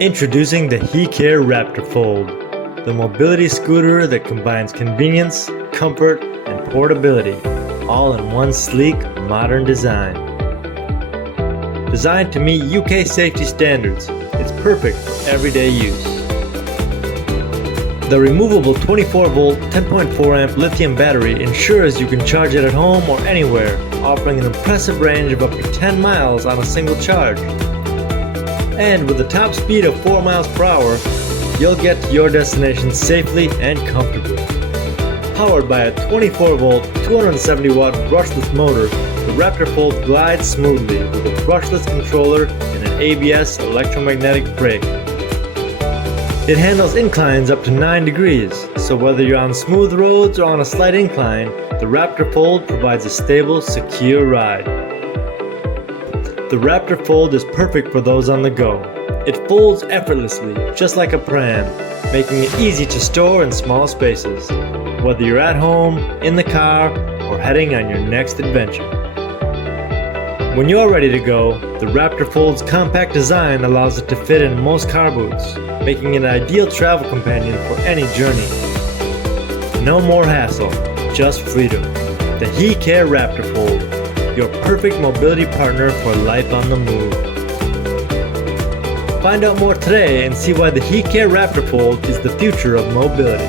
Introducing the HeCare RaptorFold, the mobility scooter that combines convenience, comfort, and portability, all in one sleek, modern design. Designed to meet UK safety standards, it's perfect for everyday use. The removable 24-volt, 10.4-amp lithium battery ensures you can charge it at home or anywhere, offering an impressive range of up to 10 miles on a single charge. And with a top speed of 4 miles per hour, you'll get to your destination safely and comfortably. Powered by a 24-volt, 270-watt brushless motor, the RaptorFold glides smoothly with a brushless controller and an ABS electromagnetic brake. It handles inclines up to 9 degrees, so whether you're on smooth roads or on a slight incline, the RaptorFold provides a stable, secure ride. The RaptorFold is perfect for those on the go. It folds effortlessly, just like a pram, making it easy to store in small spaces, whether you're at home, in the car, or heading on your next adventure. When you're ready to go, the RaptorFold's compact design allows it to fit in most car boots, making it an ideal travel companion for any journey. No more hassle, just freedom. The HeCare RaptorFold, your perfect mobility partner for life on the move. Find out more today and see why the HeCare RaptorFold is the future of mobility.